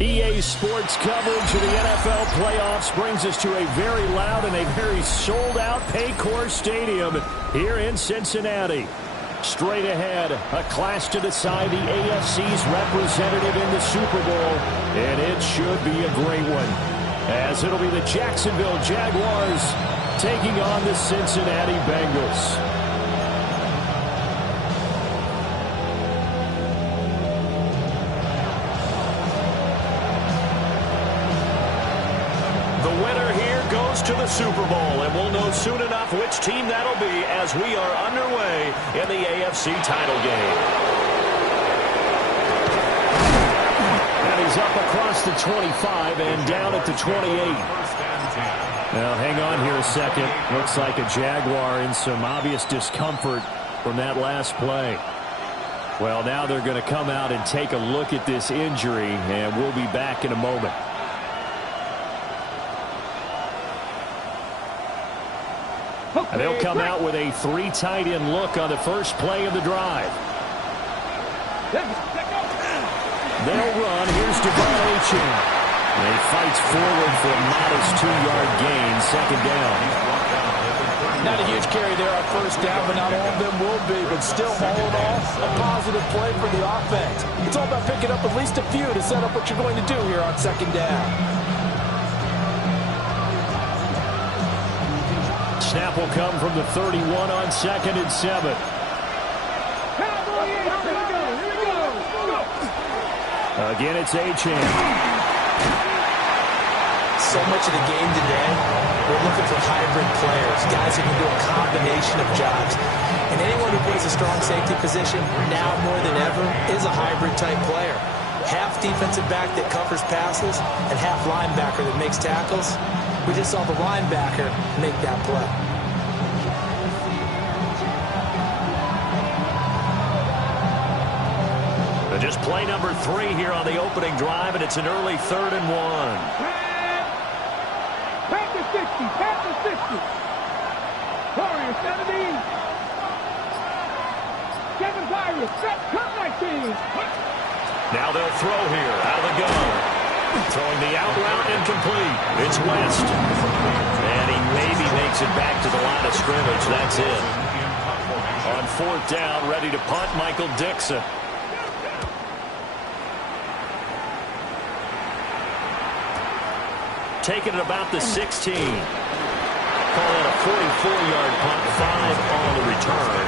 EA Sports coverage of the NFL playoffs brings us to a very loud and a very sold-out Paycor Stadium here in Cincinnati. Straight ahead, a clash to decide the AFC's representative in the Super Bowl, and it should be a great one, as it'll be the Jacksonville Jaguars taking on the Cincinnati Bengals. To the Super Bowl, and we'll know soon enough which team that'll be as we are underway in the AFC title game. And he's up across the 25 and down at the 28. Now hang on here a second. Looks like a Jaguar in some obvious discomfort from that last play. Well, now they're going to come out and take a look at this injury, and we'll be back in a moment. And they'll come out with a 3 tight end look on the first play of the drive. They'll run. Here's Devon Achane. And he fights forward for a modest 2-yard gain, second down. Not a huge carry there on first down, but not all of them will be. But still, all in all, a positive play for the offense. It's all about picking up at least a few to set up what you're going to do here on second down. Snap will come from the 31 on 2nd and 7. Again, it's Achane. So much of the game today, we're looking for hybrid players, guys who can do a combination of jobs. And anyone who plays a strong safety position, now more than ever, is a hybrid-type player. Half defensive back that covers passes and half linebacker that makes tackles. We just saw the linebacker make that play. Just play number 3 here on the opening drive, and it's an early 3rd and 1. Pack the 60, pack the 60. Warrior 70. Kevin Byron, set, cut 19. Now they'll throw here, out of the gun. Throwing the out route incomplete. It's West. And he maybe makes it back to the line of scrimmage. That's it. On 4th down, ready to punt, Michael Dixon. Taking it about the 16. Call it a 44-yard punt, 5 on the return.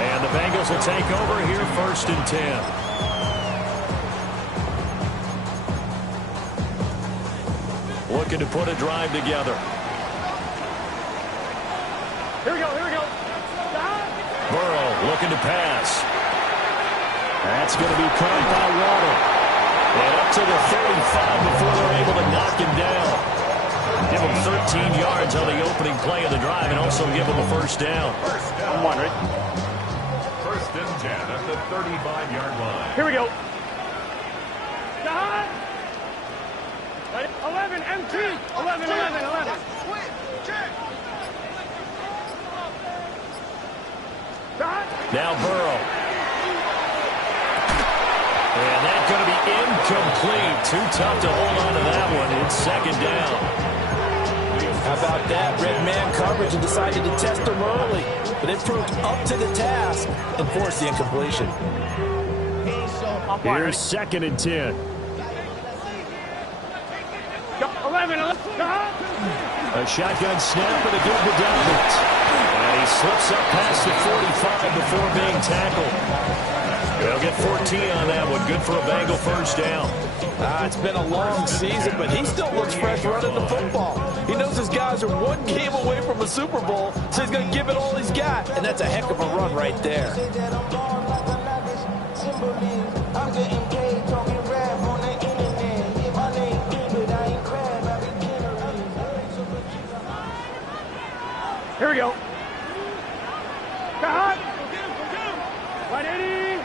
And the Bengals will take over here, 1st and 10. Looking to put a drive together. Here we go, here we go. Burrow looking to pass. That's going to be caught by Waddle. And up to the 35 before they're able to knock him down. Give him 13 yards on the opening play of the drive and also give him a 1st down. I'm wondering. 1st and 10 at the 35-yard line. Here we go. 11, MT. 11. Now Burrow. And that's going to be incomplete. Too tough to hold on to that one. It's 2nd down. How about that? Red man coverage and decided to test them early. But they proved up to the task and forced the incompletion. Here's 2nd and 10. 11. A shotgun snap and a good to Dobbins. And he slips up past the 45 before being tackled. They'll get 14 on that one. Good for a Bengal 1st down. It's been a long season, but he still looks fresh running the football. He knows his guys are 1 game away from a Super Bowl, so he's going to give it all he's got. And that's a heck of a run right there. Here we go. Cut. 180.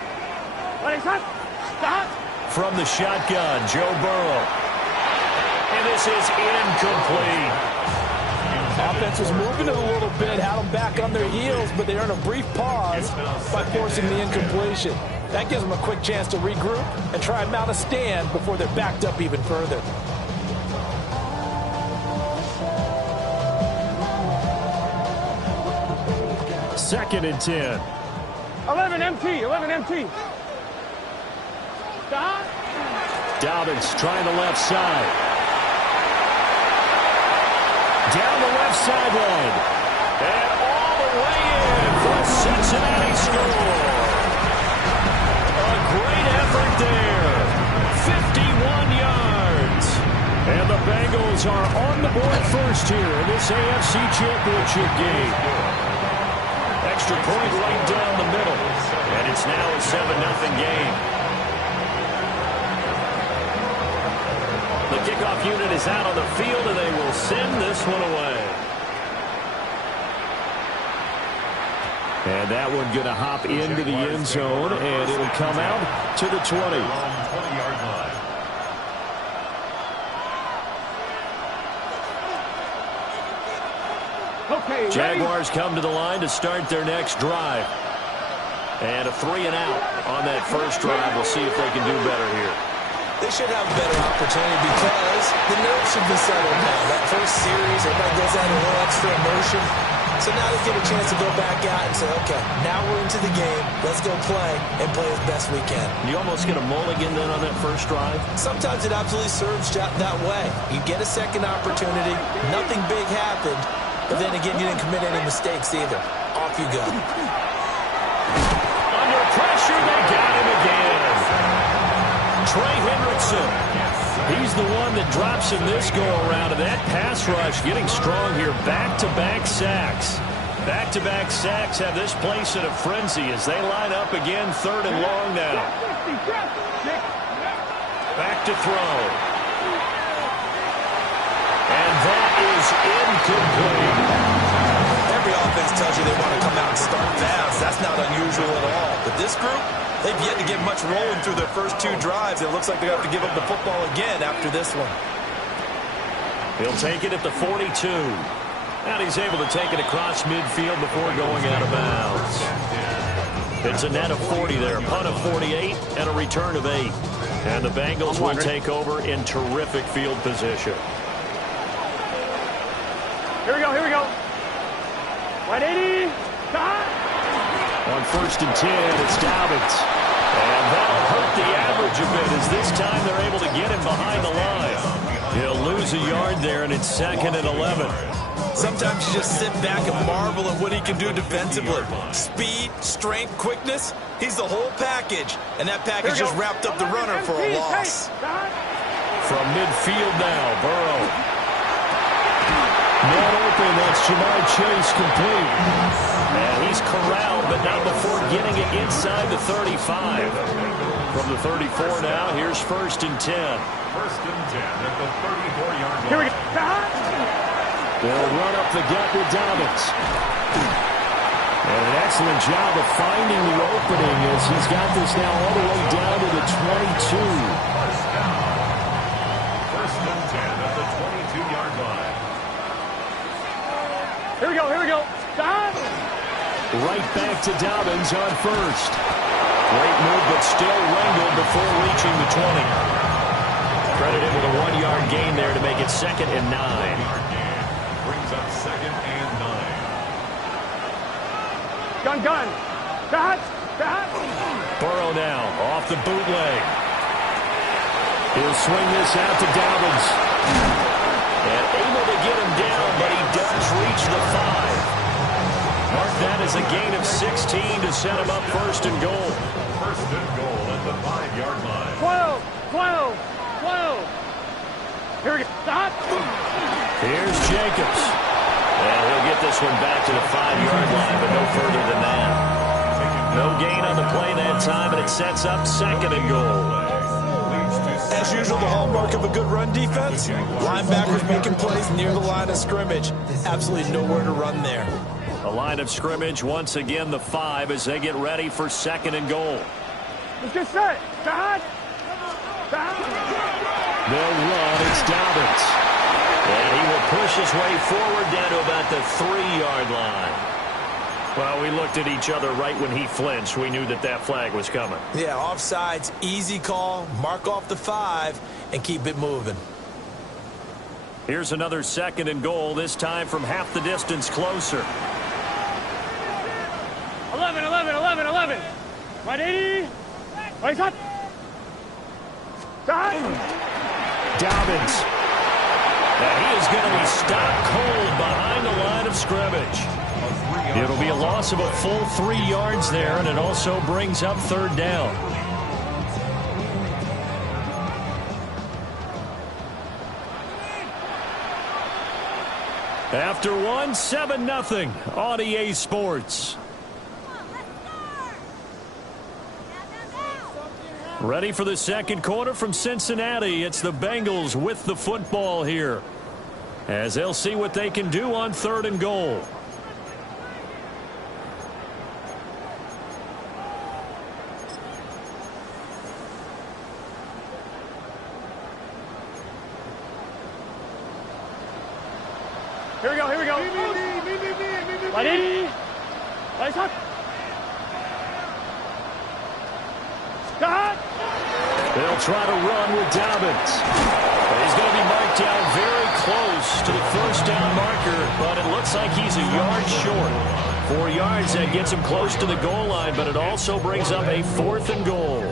From the shotgun, Joe Burrow. And this is incomplete. Offense was moving it a little bit, had them back on their heels, but they earned a brief pause by forcing the incompletion. That gives them a quick chance to regroup and try and mount a stand before they're backed up even further. Second and 10. 11 MT, 11 MT. Stop. Dobbins trying the left side. Down the left sideline. And all the way in for a Cincinnati score. A great effort there. 51 yards. And the Bengals are on the board first here in this AFC Championship game. Extra point right down the middle. And it's now a 7-0 game. The kickoff unit is out on the field, and they will send this one away. And that one going to hop into the end zone, and it'll come out to the 20. 20-yard line. Okay, Jaguars come to the line to start their next drive. And a 3-and-out on that first drive. We'll see if they can do better here. They should have a better opportunity because the nerves should be settled now. That first series, everybody goes out a little extra emotion. So now they get a chance to go back out and say, okay, now we're into the game. Let's go play and play as best we can. You almost get a mulligan then on that first drive? Sometimes it absolutely serves that way. You get a second opportunity. Nothing big happened. But then again, you didn't commit any mistakes either. Off you go. Under pressure, they got him again. Trey Hendrickson. He's the one that drops in this go-around. And that pass rush getting strong here. Back-to-back sacks. Back-to-back sacks have this place in a frenzy as they line up again, 3rd and long now. Back to throw. And that is incomplete. Every offense tells you they want to come out and start fast. That's not unusual at all. But this group, they've yet to get much rolling through their first 2 drives. It looks like they have to give up the football again after this one. He'll take it at the 42. And he's able to take it across midfield before going out of bounds. It's a net of 40 there. Punt of 48 and a return of 8. And the Bengals will take over in terrific field position. Here we go, here we go. 180. Stop. On 1st and 10, it's Dobbins. And that'll hurt the average a bit as this time they're able to get him behind the line. He'll lose a yard there, and it's 2nd and 11. Sometimes you just sit back and marvel at what he can do defensively. Speed, strength, quickness. He's the whole package. And that package just wrapped up the runner for a loss. From midfield now, Burrow. Not open, that's Jamar Chase complete. And he's corralled, but not before getting it inside the 35. From the 34 now, here's 1st and 10. 1st and 10 at the 34-yard line. Here we go. They'll run up the gut with Dobbins. And an excellent job of finding the opening as he's got this now all the way down to the 22. 1st and 10 at the 22-yard line. Here we go, here we go. Stop. Right back to Dobbins on 1st. Great move, but still wrangled before reaching the 20. Credited with a 1-yard gain there to make it 2nd and 9. Brings up 2nd and 9. Gun. Stop. Burrow now off the bootleg. He'll swing this out to Dobbins. And able to get him down, but he does reach the 5. Mark that as a gain of 16 to set him up 1st and goal. 1st and goal at the 5-yard line. 12. Here we go. Stop. Here's Jacobs. And he'll get this one back to the 5-yard line, but no further than that. No gain on the play that time, and it sets up 2nd and goal. As usual, the hallmark of a good run defense, linebackers making plays near the line of scrimmage. Absolutely nowhere to run there. A line of scrimmage, once again the 5 as they get ready for 2nd and goal. Let's get set. Stop. They'll run. It's Dobbins. And he will push his way forward down to about the 3-yard line. Well, we looked at each other right when he flinched. We knew that that flag was coming. Yeah, offsides, easy call. Mark off the 5 and keep it moving. Here's another 2nd and goal, this time from half the distance closer. 11, 11, 11, 11. Right 80. Right shot. Dobbins. Now he is going to be stopped cold behind the line of scrimmage. It'll be a loss of a full 3 yards there, and it also brings up 3rd down. After 7-0 on EA Sports. Ready for the 2nd quarter from Cincinnati. It's the Bengals with the football here, as they'll see what they can do on 3rd and goal. Here we go, here we go. Right 80. Right shot. Stop. They'll try to run with Dobbins. He's going to be marked down very close to the 1st down marker, but it looks like he's a yard short. 4 yards, that gets him close to the goal line, but it also brings up a 4th and goal.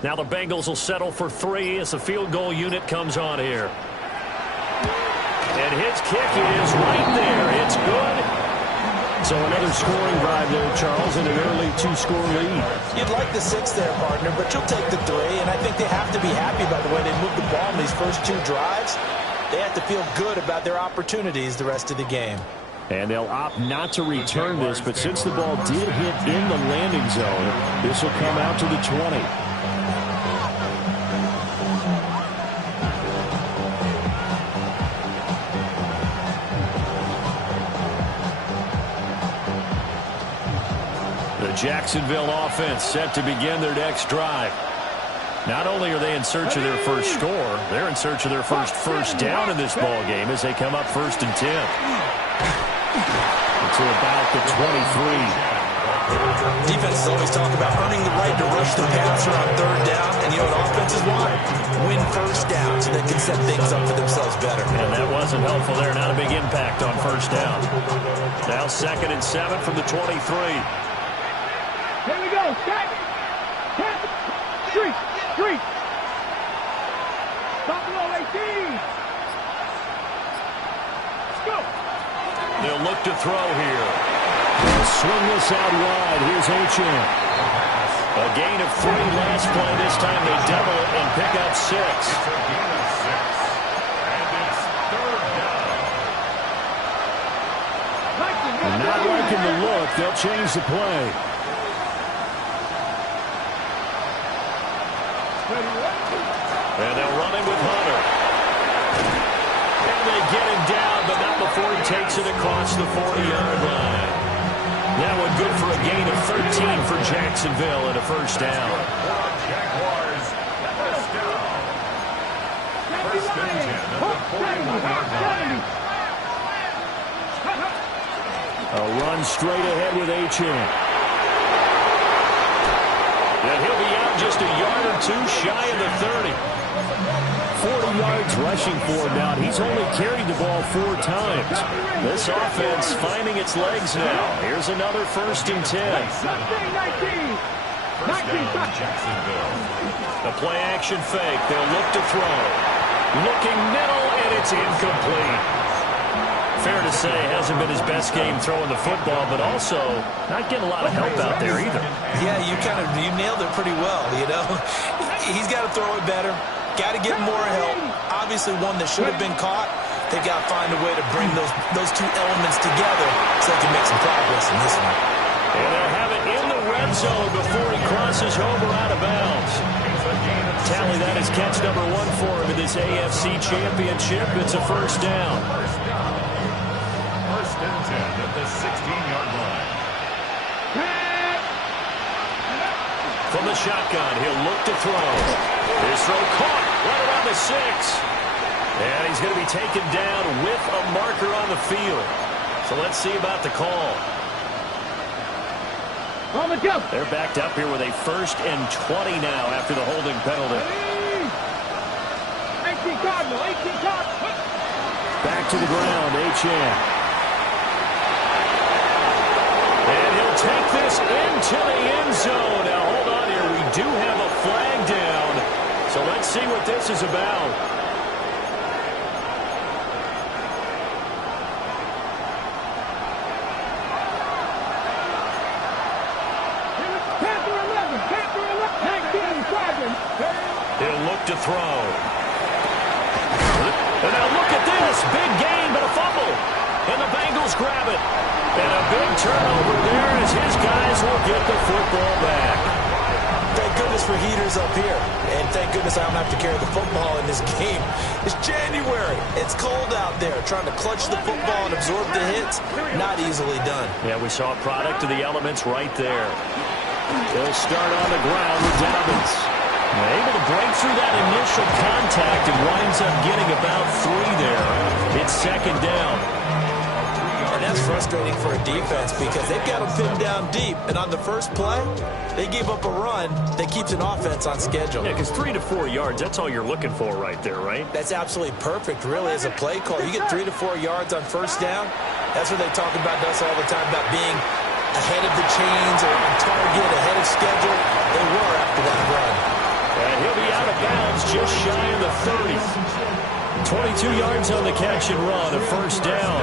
Now the Bengals will settle for 3 as the field goal unit comes on here. And his kick is right there. It's good. So another scoring drive there, Charles, and an early 2-score lead. You'd like the 6 there, partner, but you'll take the 3, and I think they have to be happy by the way they moved the ball in these first 2 drives. They have to feel good about their opportunities the rest of the game. And they'll opt not to return this, but since the ball did hit in the landing zone, this will come out to the 20. Jacksonville offense set to begin their next drive. Not only are they in search of their first score, they're in search of their first down in this ball game as they come up 1st and 10. To about the 23. Defenses always talk about earning the right to rush the passer on 3rd down, and you know what offenses want? Win 1st down so they can set things up for themselves better. And that wasn't helpful there. Not a big impact on 1st down. Now 2nd and 7 from the 23. Here we go. Set. Street. Street. Stop below 18. Let's go. They'll look to throw here. They'll swing this out wide. Here's Achane. A gain of 3 last play. This time they double it and pick up 6. And not liking the look. They'll change the play. And they'll run it with Hunter. And they get him down, but not before he takes it across the 40-yard line. That one good for a gain of 13 for Jacksonville and a 1st down. Jaguars, 1st down. 1st and 10 at the 41-yard line. A run straight ahead with Achane. And he'll be out just a yard or 2 shy of the 30. 40 yards rushing for him now. He's only carried the ball 4 times. This offense finding its legs now. Here's another 1st and 10. 1st down, Jacksonville. The play action fake. They'll look to throw. Looking middle, and it's incomplete. Fair to say, hasn't been his best game throwing the football, but also not getting a lot of help out there either. Yeah, you nailed it pretty well, you know. He's got to throw it better. Got to get more help. Obviously one that should have been caught. They've got to find a way to bring those 2 elements together so they can make some progress in this one. And they'll have it zone before he crosses over out of bounds. Tally, that is catch number 1 for him in this AFC Championship. It's a first down. First and 10 at the 16-yard line. From the shotgun, he'll look to throw. His throw caught right around the 6. And he's going to be taken down with a marker on the field. So let's see about the call. They're backed up here with a first and 20 now after the holding penalty. Back to the ground, H.N. And he'll take this into the end zone. Now, hold on here. We do have a flag down. So let's see what this is about. He'll look to throw. And now look at this. Big gain, but a fumble. And the Bengals grab it. And a big turnover there as his guys will get the football back. Thank goodness for heaters up here. And thank goodness I don't have to carry the football in this game. It's January. It's cold out there. Trying to clutch the football and absorb the hits, not easily done. Yeah, we saw a product of the elements right there. They'll start on the ground with Dobbins. Able to break through that initial contact and winds up getting about 3 there. It's second down. And that's frustrating for a defense because they've got them pinned down deep. And on the first play, they gave up a run that keeps an offense on schedule. Yeah, because 3 to 4 yards, that's all you're looking for right there, right? That's absolutely perfect, really, as a play call. You get 3 to 4 yards on first down. That's what they talk about us all the time, about being ahead of the chains or on target, ahead of schedule. They were after that run. And he'll be out of bounds just shy of the 30. 22 yards on the catch and run, a first down.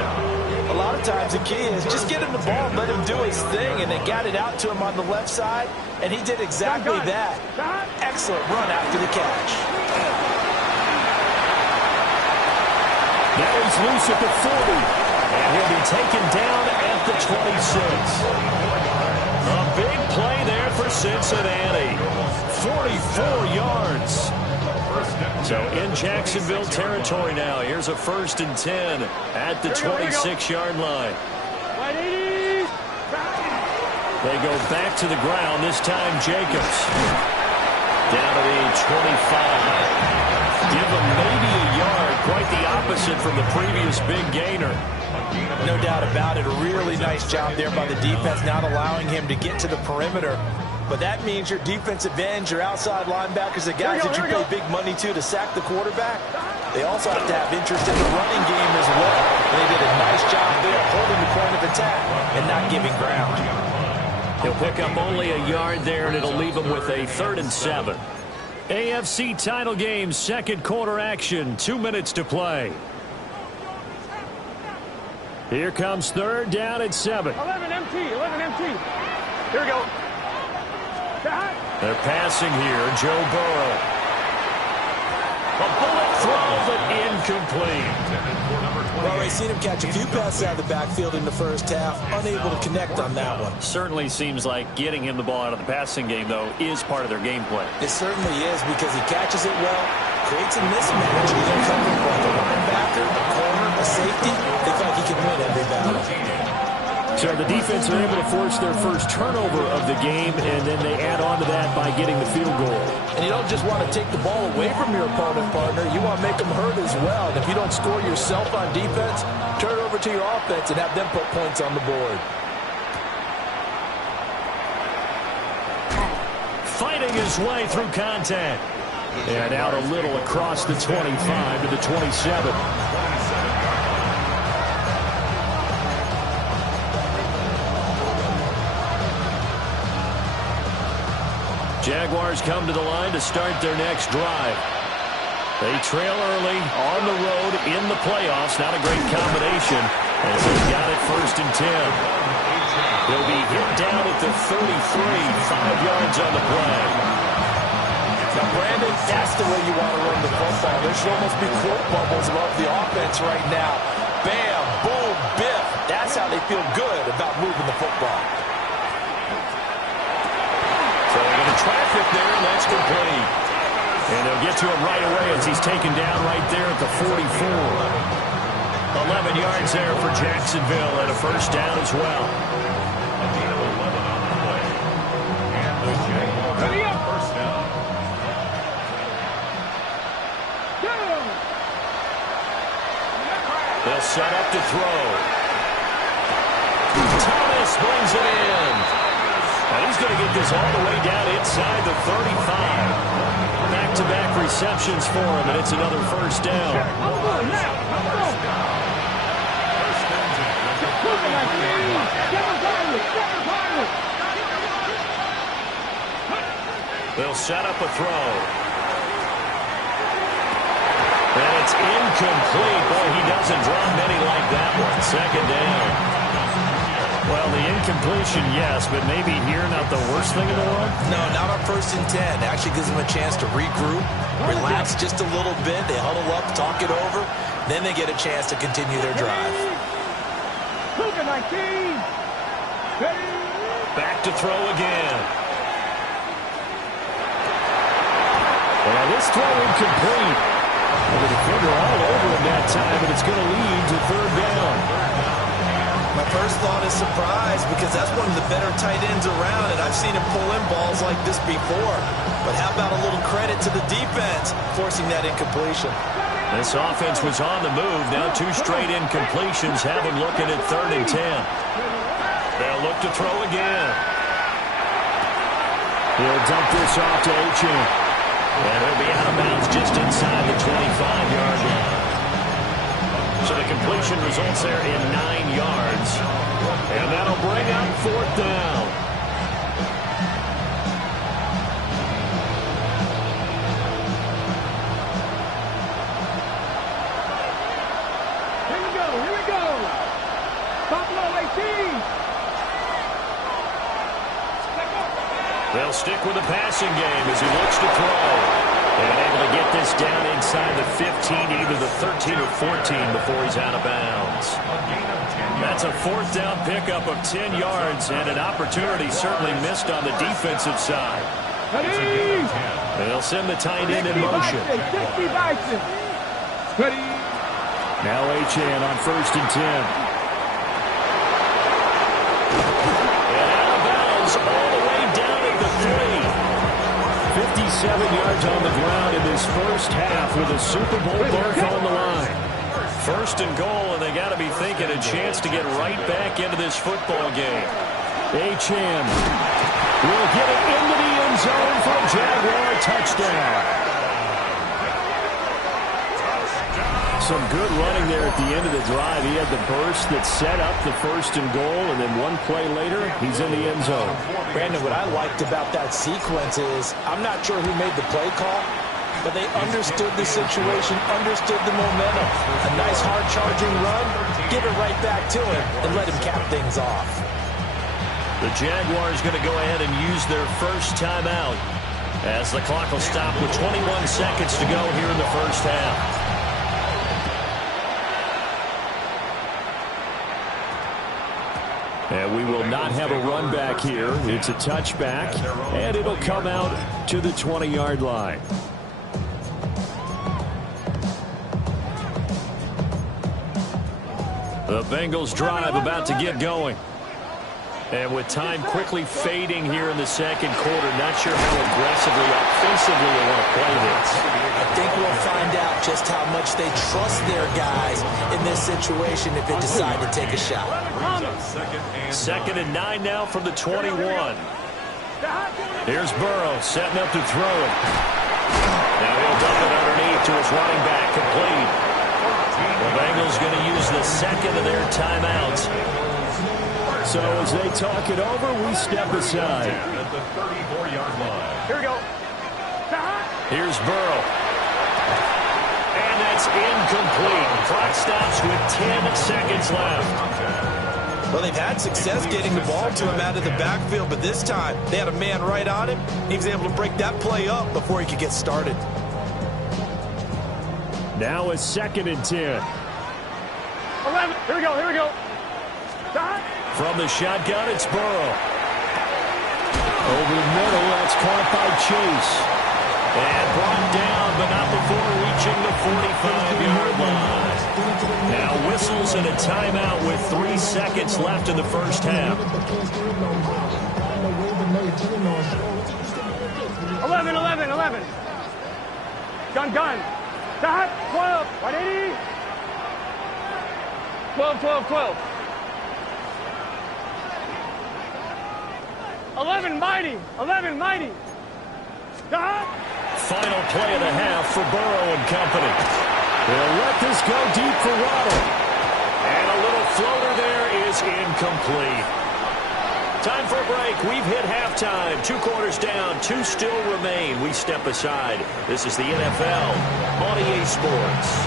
A lot of times the key is just get him the ball and let him do his thing, and they got it out to him on the left side, and he did exactly that. Excellent run after the catch. Now he's loose at the 40, and he'll be taken down at the 26. A big play there for Cincinnati. 44 yards. So in Jacksonville territory now. Here's a first and 10 at the 26-yard line. They go back to the ground. This time Jacobs. Down to the 25. Give him maybe a yard. Quite the opposite from the previous big gainer. No doubt about it. A really nice job there by the defense, not allowing him to get to the perimeter. But that means your defensive ends, your outside linebackers, the guys that you pay big money to sack the quarterback, they also have to have interest in the running game as well. And they did a nice job there holding the point of attack and not giving ground. He'll pick up only a yard there, and it'll leave him with a 3rd and 7. AFC title game, second quarter action, 2 minutes to play. Here comes third down at 7. 11 MT. Here we go. They're passing here. Joe Burrow. A bullet throw, but incomplete. Well, we've seen him catch a few passes out of the backfield in the first half. Unable to connect on that one. Certainly seems like getting him the ball out of the passing game, though, is part of their game plan. It certainly is because he catches it well, creates a mismatch. Either covering like a linebacker, a corner, a safety. They feel like he can win every battle. So the defense are able to force their first turnover of the game, and then they add on to that by getting the field goal. And you don't just want to take the ball away from your opponent, partner. You want to make them hurt as well. And if you don't score yourself on defense, turn it over to your offense and have them put points on the board. Fighting his way through contact. And out a little across the 25 to the 27. Jaguars come to the line to start their next drive. They trail early on the road in the playoffs. Not a great combination as they've got it 1st and 10. He'll be hit down at the 33, 5 yards on the play. Now, Brandon, that's the way you want to run the football. There should almost be quote bubbles above the offense right now. Bam, boom, biff. That's how they feel good about moving the football. traffic there, and that's complete. And they'll get to him right away as he's taken down right there at the 44. 11 yards there for Jacksonville and a first down as well. A gain of 11 on the play. And the Jaguars first down. They'll set up to throw. Thomas brings it in. And he's going to get this all the way down inside the 35. Back-to-back receptions for him, and it's another first down. They'll set up a throw. And it's incomplete. Boy, he doesn't drop many like that one. Second down. Well, the incompletion, yes, but maybe here not the worst thing in the world? No, not on 1st and 10. Actually gives them a chance to regroup, relax just a little bit. They huddle up, talk it over. Then they get a chance to continue their drive. Back to throw again. Well, this throw incomplete. Well, the defender all over him that time, but it's going to lead to third down. My first thought is surprise because that's one of the better tight ends around, and I've seen him pull in balls like this before. But how about a little credit to the defense forcing that incompletion? This offense was on the move. Now 2 straight incompletions have them looking at 3rd and 10. They'll look to throw again. He'll dump this off to Achan. And he'll be out of bounds just inside the 25-yard line. So the completion results there in 9 yards. And that'll bring up 4th down. Here we go. Buffalo 18. They'll stick with the passing game as he looks to throw. And able to get this down inside the 15, either the 13 or 14 before he's out of bounds. That's a 4th down pickup of 10 yards and an opportunity certainly missed on the defensive side. They'll send the tight end in motion. Now Achan on 1st and 10. And out of bounds all the way down at the 3. 57 yards on the ground in this first half with a Super Bowl berth on the line. 1st and goal, and they got to be thinking a chance to get right back into this football game. Achan will get it into the end zone for a Jaguar touchdown. Some good running there at the end of the drive. He had the burst that set up the 1st and goal, and then one play later, he's in the end zone. Brandon, what I liked about that sequence is I'm not sure who made the play call, but they understood the situation, understood the momentum. A nice hard-charging run, give it right back to him, and let him cap things off. The Jaguars going to go ahead and use their first timeout as the clock will stop with 21 seconds to go here in the first half. And we will not have a run back here. It's a touchback, and it'll come out to the 20-yard line. The Bengals drive about to get going. And with time quickly fading here in the second quarter, not sure how aggressively, offensively they want to play this. I think we'll find out just how much they trust their guys in this situation if they decide to take a shot. 2nd and 9 now from the 21. Here's Burrow setting up to throw it. Now he'll dump it underneath to his running back, complete. The Bengals going to use the 2nd of their timeouts. So as they talk it over, we step aside. At the 34-yard line. Here we go. Here's Burrow. And that's incomplete. Clock stops with 10 seconds left. Well, they've had success getting the ball to him out of the backfield, but this time they had a man right on him. He was able to break that play up before he could get started. Now a 2nd and 10. 11. Here we go. Here we go. From the shotgun, it's Burrow. Over the middle, that's caught by Chase. And brought down, but not before reaching the 45-yard line. Now whistles and a timeout with 3 seconds left in the first half. 11. Gun. Stop. 12. 180. 12. 11, mighty. Stop. Final play of the half for Burrow and company. They'll let this go deep for Waddle. And a little floater there is incomplete. Time for a break. We've hit halftime. 2 quarters down. 2 still remain. We step aside. This is the NFL on EA Sports.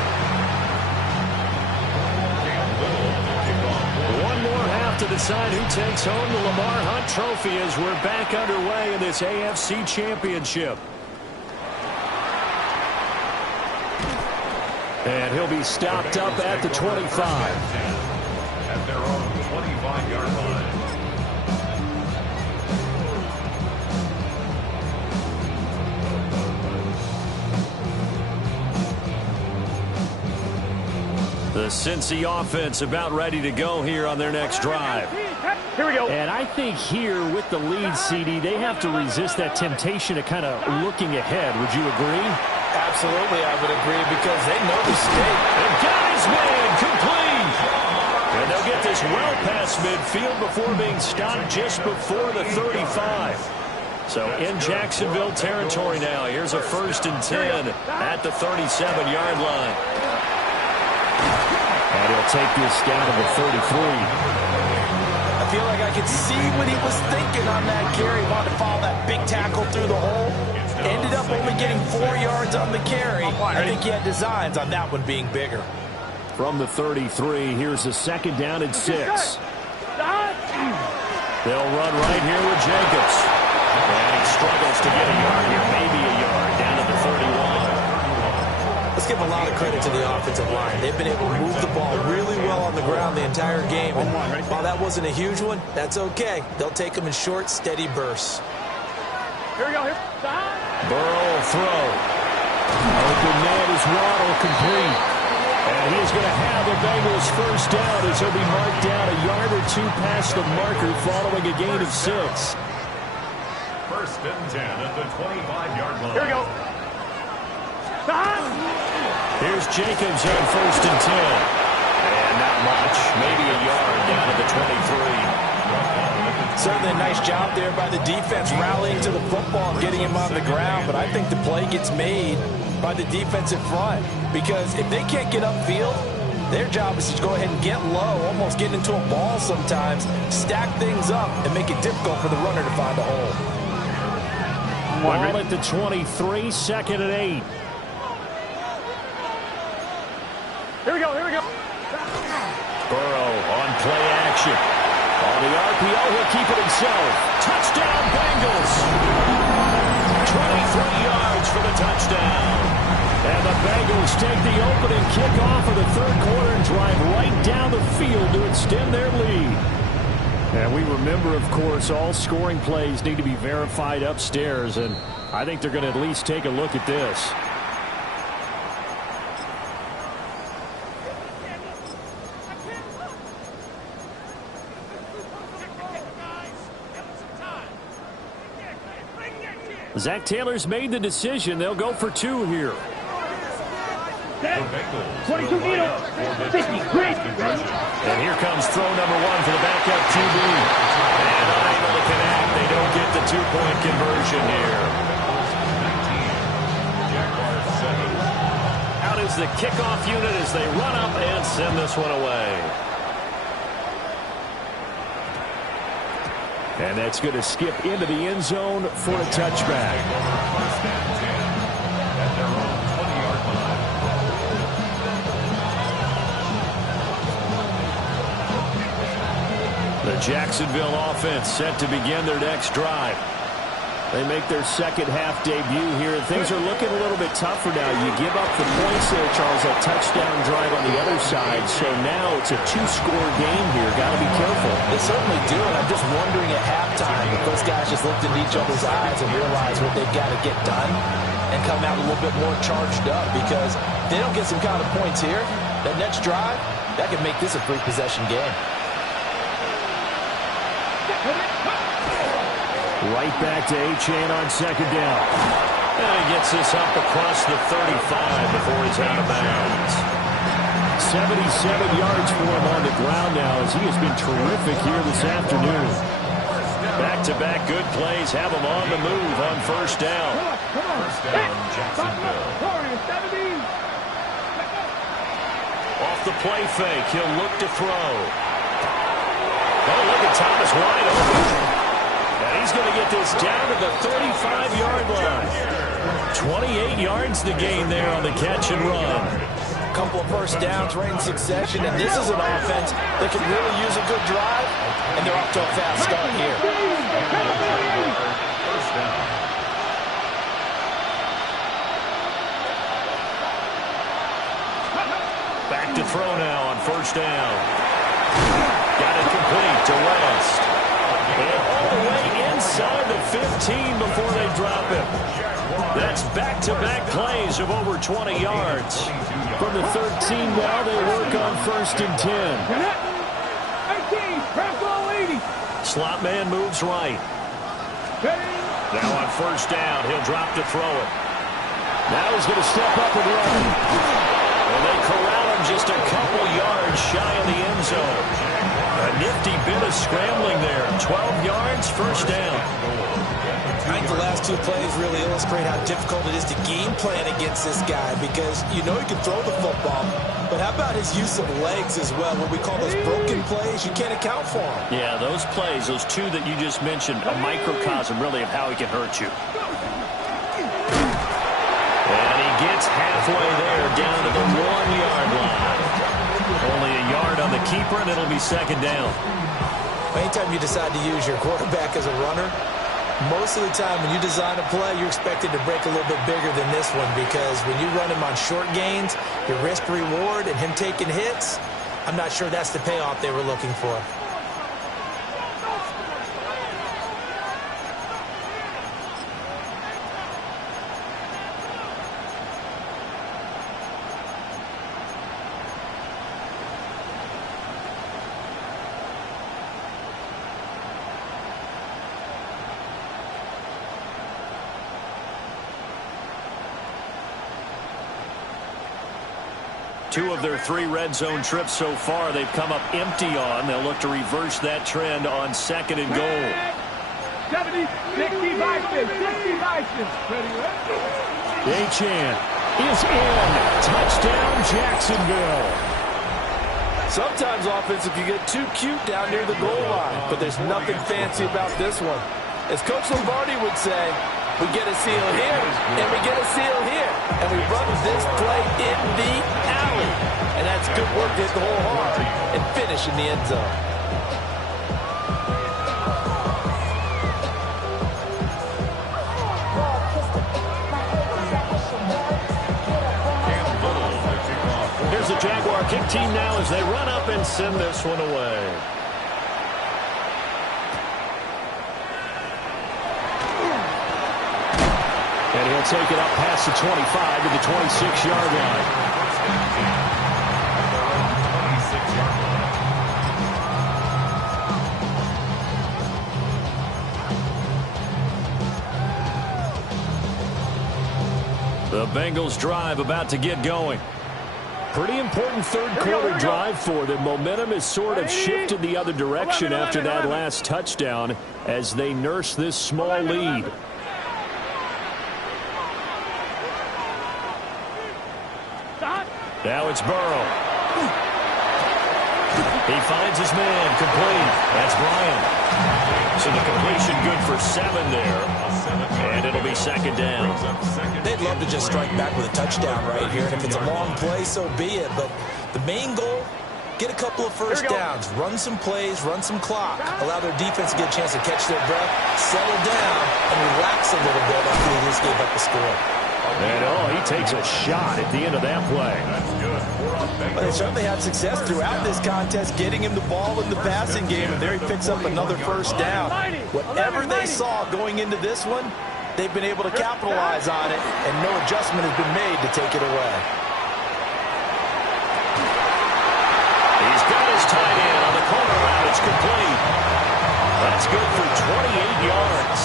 One more half to decide who takes home the Lamar Hunt Trophy as we're back underway in this AFC Championship. And he'll be stopped up at the 25. At their own 25-yard line. The Cincy offense about ready to go here on their next drive. Here we go. And I think here with the lead, CD, they have to resist that temptation of kind of looking ahead. Would you agree? Absolutely, I would agree, because they know the stake. And got his man complete. And they'll get this well past midfield before being stopped just before the 35. So in Jacksonville territory now. Here's a 1st and 10 at the 37-yard line. And he'll take this down to the 33. I feel like I could see what he was thinking on that carry. Wanted to follow that big tackle through the hole. Ended up only getting 4 yards on the carry. I think he had designs on that one being bigger. From the 33, here's a 2nd down and 6. They'll run right here with Jacobs. And he struggles to get a yard here, maybe a yard, down to the 31. Let's give a lot of credit to the offensive line. They've been able to move the ball really well on the ground the entire game. And while that wasn't a huge one, that's okay. They'll take them in short, steady bursts. Here we go. Burrow will throw. Open man is Waddle, complete. And he is going to have the Bengals first down as he'll be marked down a yard or 2 past the marker following a gain of 6. 1st and 10 at the 25-yard line. Here we go. Here's Jacobs on 1st and 10. And not much, maybe a yard down to the 23. Certainly a nice job there by the defense rallying to the football and getting him on the ground, but I think the play gets made by the defensive front, because if they can't get upfield, their job is to go ahead and get low, almost get into a ball sometimes, stack things up, and make it difficult for the runner to find a hole. Ball at the 23, 2nd and 8. Here we go. Burrow on play action. On the RPO, he'll keep it himself. Touchdown, Bengals. 23 yards for the touchdown. And the Bengals take the opening kickoff of the 3rd quarter and drive right down the field to extend their lead. And we remember, of course, all scoring plays need to be verified upstairs, and I think they're going to at least take a look at this. Zach Taylor's made the decision. They'll go for 2 here. 22 needle. 50. Great. And here comes throw number 1 for the backup QB. And unable to connect. They don't get the 2-point conversion here. Out is the kickoff unit as they run up and send this one away. And that's going to skip into the end zone for a touchback. The Jacksonville offense set to begin their next drive. They make their 2nd half debut here. Things are looking a little bit tougher now. You give up the points there, Charles, that touchdown drive on the other side. So now it's a 2-score game here. Got to be careful. They certainly do, and I'm just wondering at halftime if those guys just looked into each other's eyes and realized what they've got to get done and come out a little bit more charged up, because if they don't get some kind of points here, that next drive, that could make this a three-possession game. Right back to A-Chain on second down. And he gets this up across the 35 before he's out of bounds. 77 yards for him on the ground now, as he has been terrific here this afternoon. Back-to-back good plays have him on the move on first down. First down, Jacksonville. Off the play fake, he'll look to throw. Oh, look at Thomas wide open. And he's going to get this down to the 35-yard line. 28 yards to gain there on the catch and run. A couple of first downs right in succession, and this is an offense that can really use a good drive, and they're off to a fast start here. First down. Back to throw now on first down. Got it complete to West. And all the way inside the 15 before they drop him. That's back-to-back plays of over 20 yards. From the 13 now, they work on first and 10. 18, press all 80. Slot man moves right. Now on first down, he'll drop to throw it. Now he's going to step up and run. And they corral him just a couple yards shy of the end zone. A nifty bit of scrambling there. 12 yards, first down. I think the last two plays really illustrate how difficult it is to game plan against this guy, because you know he can throw the football, but how about his use of legs as well? What we call those broken plays, you can't account for them. Yeah, those plays, those two that you just mentioned, a microcosm really of how he can hurt you. And he gets halfway there, down to the 1-yard line. Only a yard on the keeper, and it'll be second down. Anytime you decide to use your quarterback as a runner, most of the time when you design a play, you're expected to break a little bit bigger than this one, because when you run him on short gains, your risk-reward and him taking hits, I'm not sure that's the payoff they were looking for. Two of their 3 red zone trips so far, they've come up empty on. They'll look to reverse that trend on second and goal. 70, 60 Vikings, 60 Vikings. A-Chan is in. Touchdown, Jacksonville. Sometimes offenses can get too cute down near the goal line, but there's nothing fancy about this one. As Coach Lombardi would say, we get a seal here, and we get a seal here, and we run this play in the alley. And that's good work to hit the hole hard and finish in the end zone. Here's the Jaguar kick team now as they run up and send this one away. And he'll take it up past the 25 to the 26-yard line. The Bengals drive about to get going. Pretty important third-quarter drive for them. Momentum has sort of shifted the other direction after that last touchdown as they nurse this small lead. Now it's Burrow. He finds his man, complete. That's Bryant. So the completion good for 7 there. And it'll be second down. They'd love to just strike back with a touchdown right here. And if it's a long play, so be it. But the main goal, get a couple of first downs, run some plays, run some clock, allow their defense to get a chance to catch their breath, settle down, and relax a little bit after they just gave up the score. And, he takes a shot at the end of that play. Well, they certainly had success throughout this contest getting him the ball in the passing game, and there he picks up another first down. Whatever they saw going into this one, they've been able to capitalize on it, and no adjustment has been made to take it away. He's got his tight end on the corner route. It's complete. That's good for 28 yards.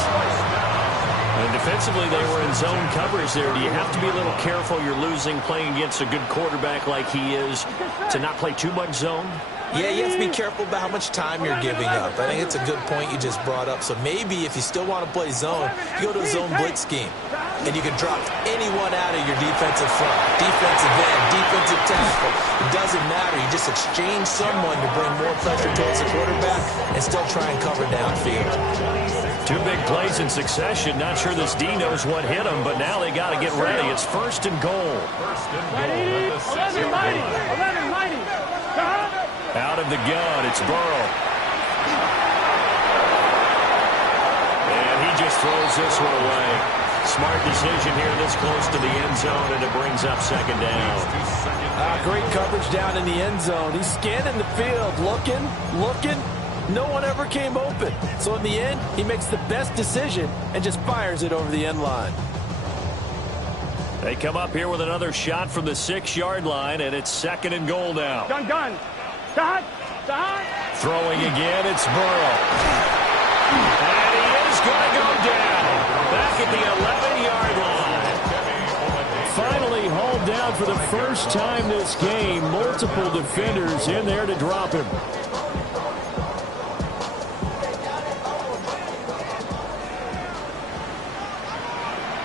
And defensively, they were in zone coverage there. Do you have to be a little careful? You're losing playing against a good quarterback like he is to not play too much zone? Yeah, you have to be careful about how much time you're giving up. I think it's a good point you just brought up. So maybe if you still want to play zone, you go to a zone blitz scheme. And you can drop anyone out of your defensive front, defensive end, defensive tackle. It doesn't matter. You just exchange someone to bring more pressure towards the quarterback and still try and cover downfield. Two big plays in succession. Not sure this D knows what hit him, but now they got to get ready. It's first and goal. First and goal at the 6-yard line. Out of the gun, it's Burrow. And he just throws this one away. Smart decision here this close to the end zone, and it brings up second down. Great coverage down in the end zone. He's scanning the field, looking. No one ever came open. So in the end, he makes the best decision and just fires it over the end line. They come up here with another shot from the 6-yard line, and it's second and goal now. Gun. Throwing again, it's Burrow. And he is going to go down. Back at the 11-yard line. Finally hauled down for the first time this game. Multiple defenders in there to drop him.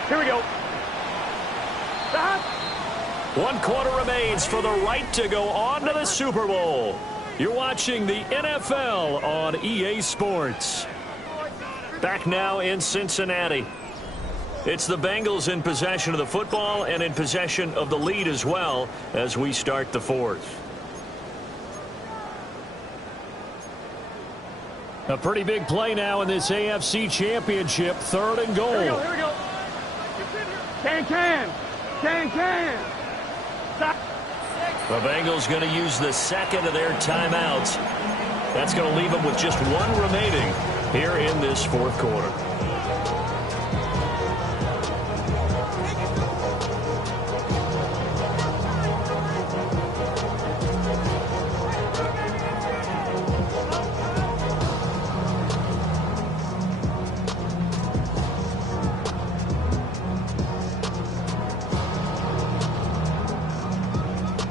Here we go. 1 quarter remains for the right to go on to the Super Bowl. You're watching the NFL on EA Sports. Back now in Cincinnati. It's the Bengals in possession of the football and in possession of the lead as well as we start the fourth. A pretty big play now in this AFC Championship. Third and goal. Here we go. Can. The Bengals going to use the second of their timeouts. That's going to leave them with just one remaining here in this fourth quarter.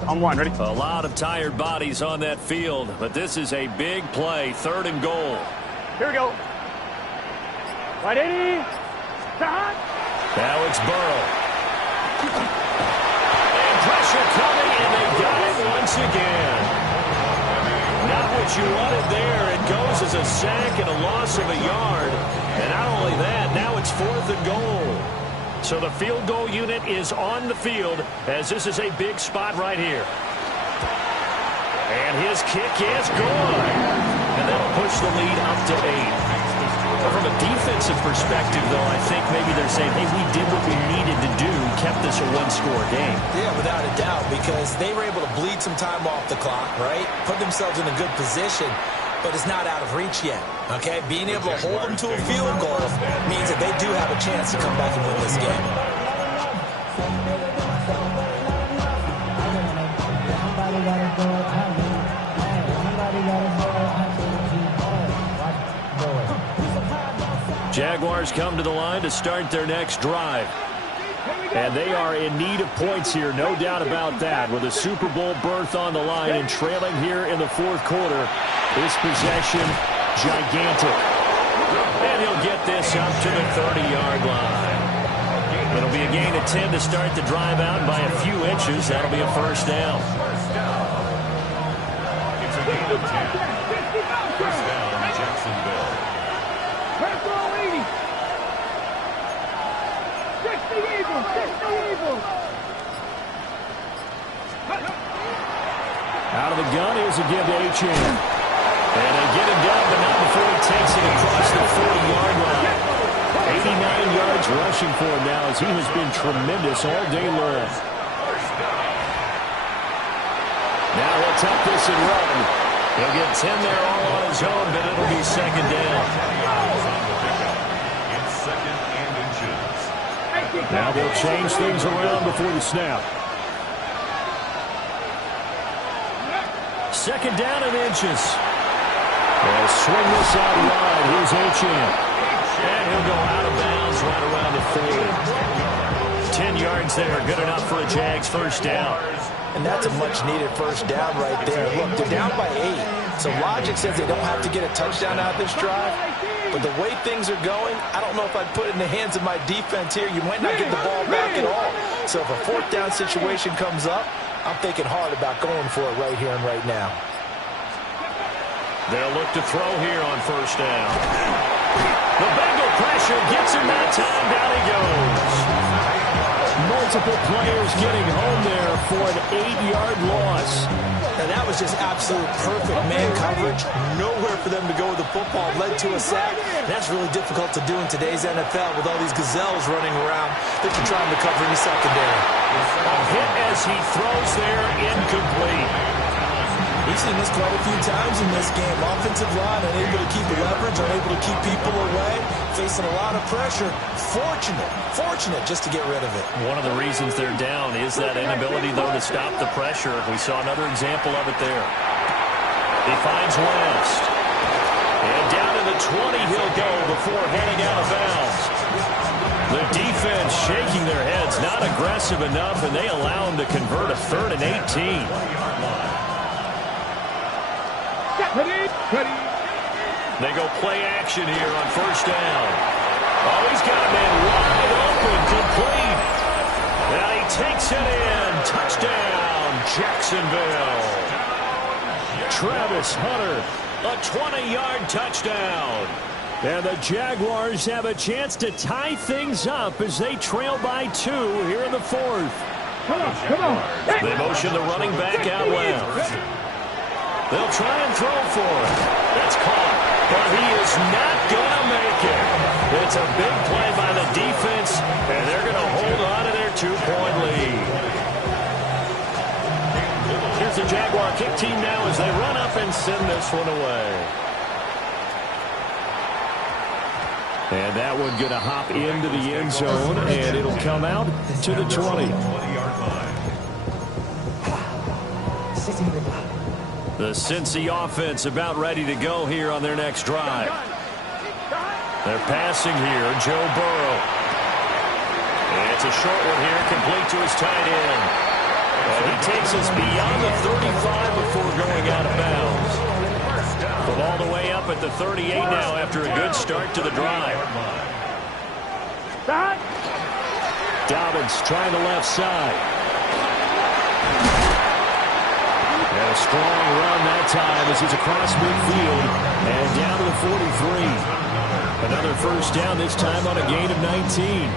On one, ready? A lot of tired bodies on that field, but this is a big play. Third and goal. Here we go. Right, 80. Stop. Now it's Burrow. And pressure coming, and they got it once again. Not what you wanted there. It goes as a sack and a loss of a yard. And not only that, now it's fourth and goal. So the field goal unit is on the field as this is a big spot right here. And his kick is good. And that'll push the lead up to 8. From a defensive perspective, though, I think maybe they're saying, hey, we did what we needed to do, kept this a one-score game. Yeah, without a doubt, because they were able to bleed some time off the clock, right? Put themselves in a good position, but it's not out of reach yet, okay? Being able to hold them to a field goal means that they do have a chance to come back and win this game. Jaguars come to the line to start their next drive. And they are in need of points here, no doubt about that. With a Super Bowl berth on the line and trailing here in the fourth quarter, this possession, gigantic. And he'll get this up to the 30-yard line. It'll be a gain of 10 to start the drive out by a few inches. That'll be a first down. It's a gain of 10. First down, Jacksonville. Out of the gun, here's a give to Achane. And they get him down, but not before he takes it across the 40-yard line. 89 yards rushing for him now as he has been tremendous all day long. Now he'll tuck this and run. He'll get 10 there all on his own, but it'll be second down. Now they'll change things around before the snap. Second down and inches. They'll swing this out wide. Here's Achane. And he'll go out of bounds right around the 40. 10 yards there, good enough for a Jags first down. And that's a much-needed first down right there. Look, they're down by 8. So logic says they don't have to get a touchdown out of this drive. But the way things are going, I don't know if I'd put it in the hands of my defense here. You might not get the ball back at all. So if a fourth down situation comes up, I'm thinking hard about going for it right here and right now. They'll look to throw here on first down. The Bengal pressure gets him that time. Down he goes. Multiple players getting home there for an 8-yard loss. And that was just absolute perfect man coverage. Nowhere for them to go with the football. Led to a sack. And that's really difficult to do in today's NFL with all these gazelles running around that can try and recover any secondary. A hit as he throws there, incomplete. We've seen this quite a few times in this game. Offensive line unable to keep leverage, unable to keep people away, facing a lot of pressure. Fortunate just to get rid of it. One of the reasons they're down is that inability, though, to stop the pressure. We saw another example of it there. He finds West. And down to the 20 he'll go before heading out of bounds. The defense shaking their heads, not aggressive enough, and they allow him to convert a 3rd and 18. They go play action here on first down. Oh, he's got a man wide open, complete. And he takes it in. Touchdown, Jacksonville. Travis Hunter, a 20-yard touchdown. And the Jaguars have a chance to tie things up as they trail by 2 here in the 4th. Come on. They motion the running back out loud. They'll try and throw for it. That's caught, but he is not going to make it. It's a big play by the defense, and they're going to hold on to their 2-point lead. Here's the Jaguar kick team now as they run up and send this one away. And that one going to hop into the end zone, and it'll come out to the 20. The Cincy offense about ready to go here on their next drive. They're passing here, Joe Burrow. And it's a short one here, complete to his tight end. And he takes us beyond the 35 before going out of bounds. But all the way up at the 38 now after a good start to the drive. Dobbins trying the left side. And a strong run that time as he's across midfield and down to the 43. Another first down, this time on a gain of 19.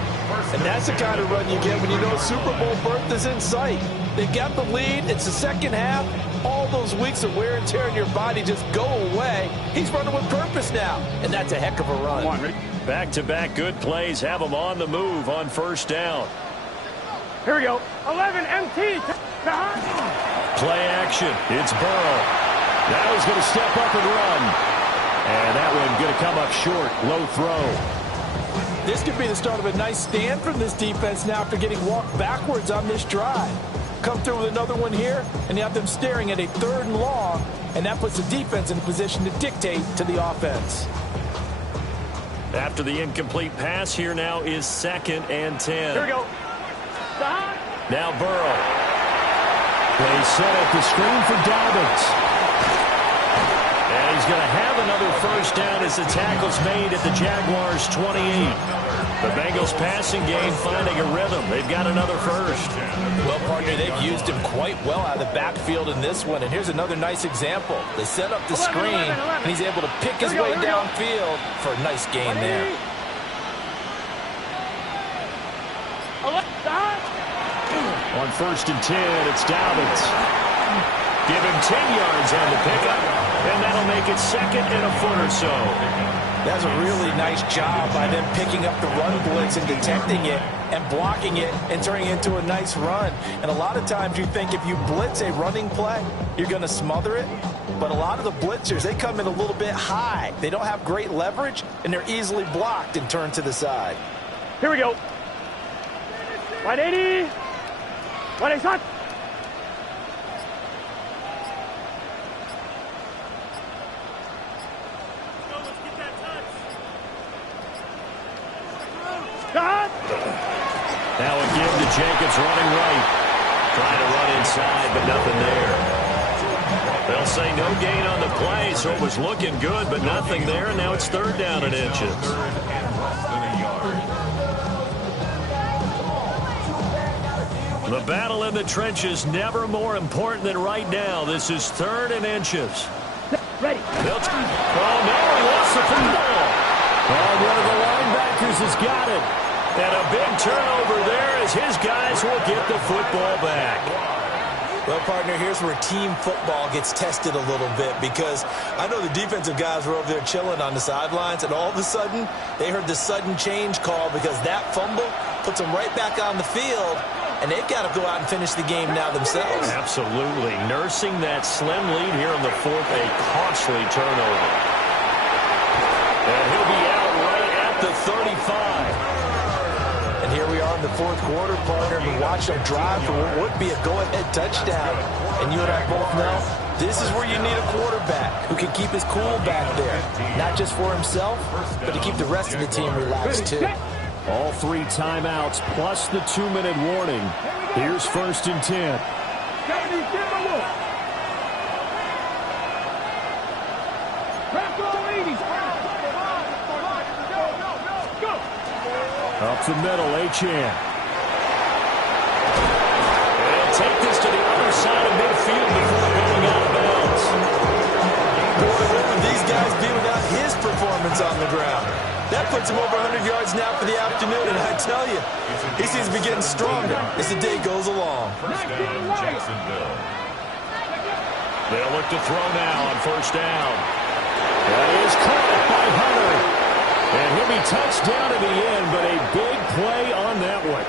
And that's the kind of run you get when you know Super Bowl berth is in sight. They got the lead. It's the second half. All those weeks of wear and tear in your body just go away. He's running with purpose now, and that's a heck of a run. Back-to-back good plays have him on the move on first down. Here we go. 11 MT. Play action. It's Burrow. Now he's going to step up and run. And that one going to come up short. Low throw. This could be the start of a nice stand from this defense now after getting walked backwards on this drive. Come through with another one here, and you have them staring at a 3rd and long, and that puts the defense in a position to dictate to the offense. After the incomplete pass, here now is 2nd and 10. Here we go. Now Burrow. They set up the screen for Dobbins. And he's going to have another first down as the tackle's made at the Jaguars' 28. The Bengals passing game finding a rhythm. They've got another first. Well, partner, they've used him quite well out of the backfield in this one. And here's another nice example. They set up the screen, and he's able to pick his way downfield for a nice gain there. On 1st and 10, it's Dobbins. Give him 10 yards on the pickup, and that'll make it 2nd and a foot or so. That's a really nice job by them picking up the run blitz and detecting it and blocking it and turning it into a nice run. And a lot of times you think if you blitz a running play, you're going to smother it. But a lot of the blitzers, they come in a little bit high. They don't have great leverage, and they're easily blocked and turned to the side. Here we go. 180. 180, hot. Now a give to Jenkins running right. Trying to run inside, but nothing there. They'll say no gain on the play, so it was looking good, but nothing there, and now it's 3rd down and inches. The battle in the trenches never more important than right now. This is 3rd and inches. Ready. Oh, no, he lost the football. Oh, one of the linebackers has got it. And a big turnover there as his guys will get the football back. Well, partner, here's where team football gets tested a little bit, because I know the defensive guys were over there chilling on the sidelines, and all of a sudden they heard the sudden change call because that fumble puts them right back on the field, and they've got to go out and finish the game now themselves. Absolutely. Nursing that slim lead here in the 4th, a costly turnover. And he'll be out right at the 35. And here we are in the 4th quarter, partner. We watched them drive for what would be a go-ahead touchdown. And you and I both know this is where you need a quarterback who can keep his cool back there. Not just for himself, but to keep the rest of the team relaxed, too. All 3 timeouts plus the 2-minute warning. Here's 1st and 10. Up the middle, Achane. They'll take this to the other side of midfield before going out of bounds. Boy, what would these guys be without his performance on the ground? That puts him over 100 yards now for the afternoon, and I tell you, he seems to be getting stronger as the day goes along. They'll look to throw now on 1st down. That is caught by Hunter. And he'll be touched down at the end, but a big play on that one.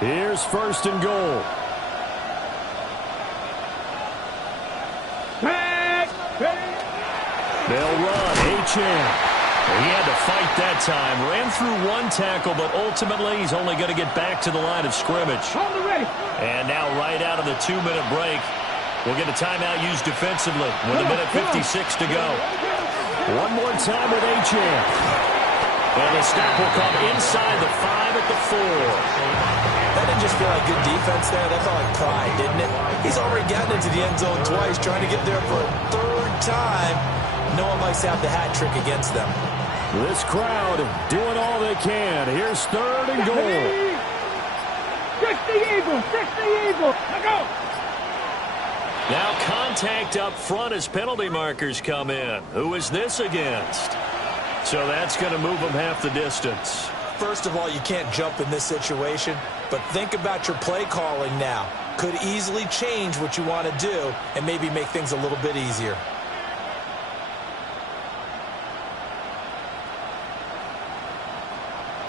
Here's 1st and goal. They'll run. Achane. He had to fight that time. Ran through 1 tackle, but ultimately he's only going to get back to the line of scrimmage. And now right out of the 2-minute break, we'll get a timeout used defensively with 1:56 to go. One more time with Achane. And the stop will come inside the 5 at the 4. That didn't just feel like good defense there. That felt like pride, didn't it? He's already gotten into the end zone twice, trying to get there for a 3rd time. No one likes to have the hat trick against them. This crowd doing all they can. Here's 3rd and goal. 60 Eagles, 60 Eagles. Let's go. Now contact up front as penalty markers come in. Who is this against? So that's going to move them half the distance. First of all, you can't jump in this situation, but think about your play calling now. Could easily change what you want to do and maybe make things a little bit easier.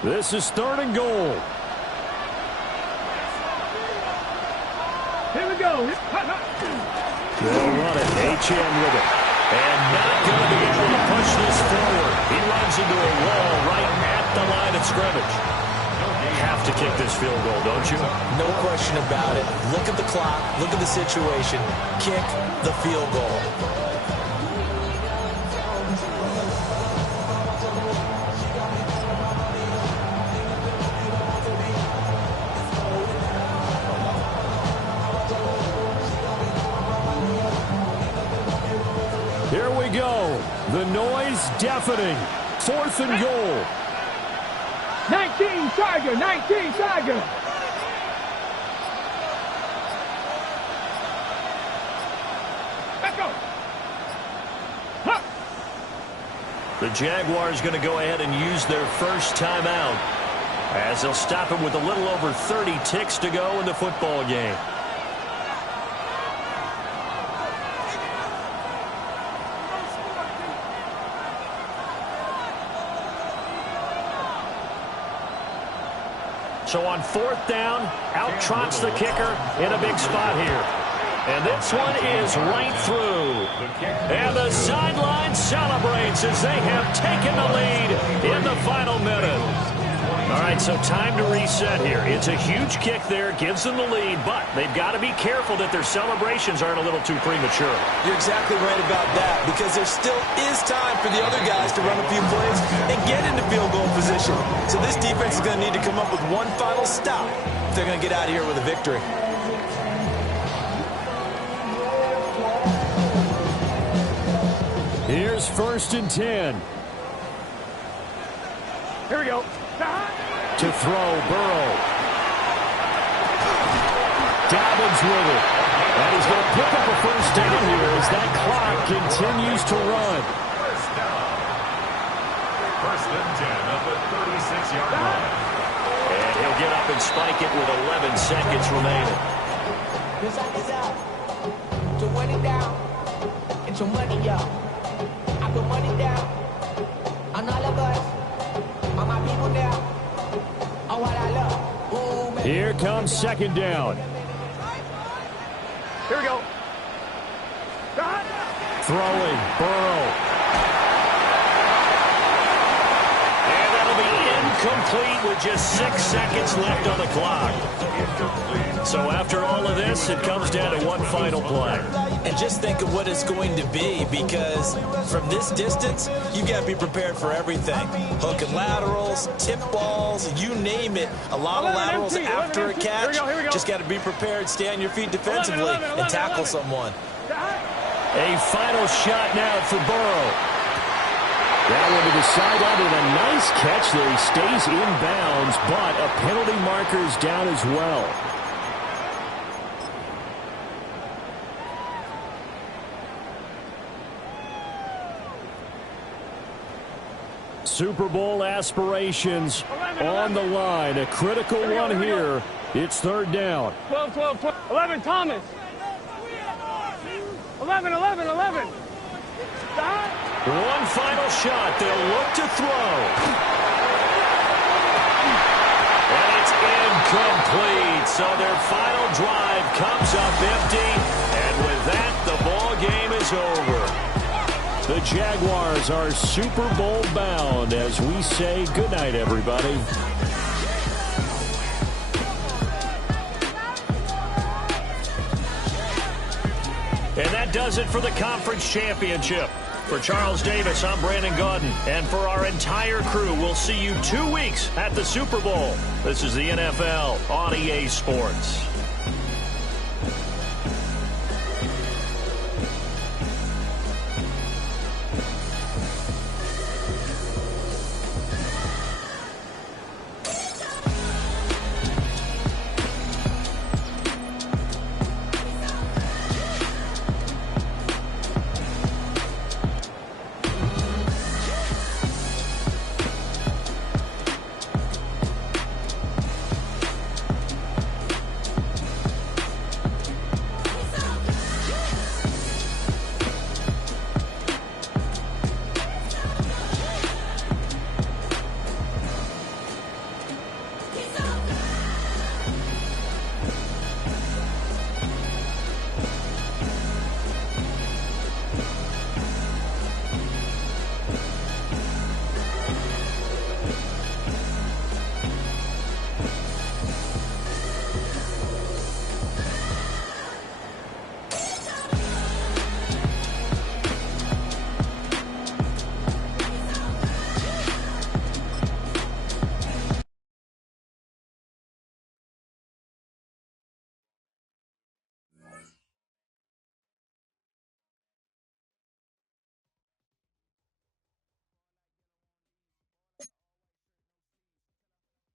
This is 3rd and goal. Here we go. They'll run it. Achane with it. And not going to be able to push this forward. He runs into a wall right at the line of scrimmage. Have to kick this field goal, don't you? No question about it. Look at the clock. Look at the situation. Kick the field goal. Here we go. The noise deafening. 4th and goal. 19 Tiger, 19 Tiger. Let's go. The Jaguars going to go ahead and use their first timeout. as they'll stop him with a little over 30 ticks to go in the football game. So on 4th down, out trots the kicker in a big spot here. And this one is right through. And the sideline celebrates as they have taken the lead in the final minute. All right, so time to reset here. It's a huge kick there, gives them the lead, but they've got to be careful that their celebrations aren't a little too premature. You're exactly right about that, because there still is time for the other guys to run a few plays and get into field goal position. So this defense is going to need to come up with one final stop if they're going to get out of here with a victory. Here's 1st and 10. Here we go. To throw, Burrow. Dobbins with it. And he's going to pick up a 1st down here as that clock continues to run. 1st down. 1st and 10 at the 36-yard line. And he'll get up and spike it with 11 seconds remaining. This is out. To run it down. It's your money, y'all. I put money down on all of us, on my people now, on what I love. Ooh, man. Here comes 2nd down. Here we go. Throwing, Burrow. And that'll be incomplete with just 6 seconds left on the clock. So after all of this, it comes down to one final play. And just think of what it's going to be, because from this distance, you've got to be prepared for everything. Hook and laterals, tip balls, you name it. A lot of laterals after a catch. Here we go. Just got to be prepared, stay on your feet defensively, and tackle someone. A final shot now for Burrow. That one to the sideline, and a nice catch there. He stays in bounds, but a penalty marker is down as well. Super Bowl aspirations on the line. A critical one here. It's 3rd down. 12, 12, 12. 11, Thomas. 11. One final shot. They'll look to throw. And it's incomplete. So their final drive comes up empty. And with that, the ball game is over. The Jaguars are Super Bowl bound as we say goodnight, everybody. And that does it for the conference championship. For Charles Davis, I'm Brandon Gaudin. And for our entire crew, we'll see you 2 weeks at the Super Bowl. This is the NFL on EA Sports.